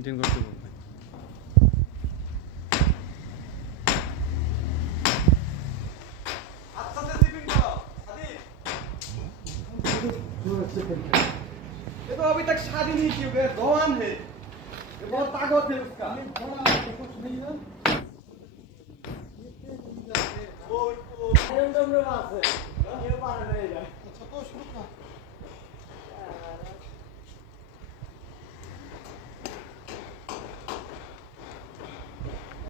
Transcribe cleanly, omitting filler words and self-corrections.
Maintain करते বলবে। अच्छा से स्लीपिंग करो शादी ये तो अभी तक शादी नहीं की हुई है जवान है ये बहुत ताकत है उसका कुछ नहीं है वो ये पार नहीं जाए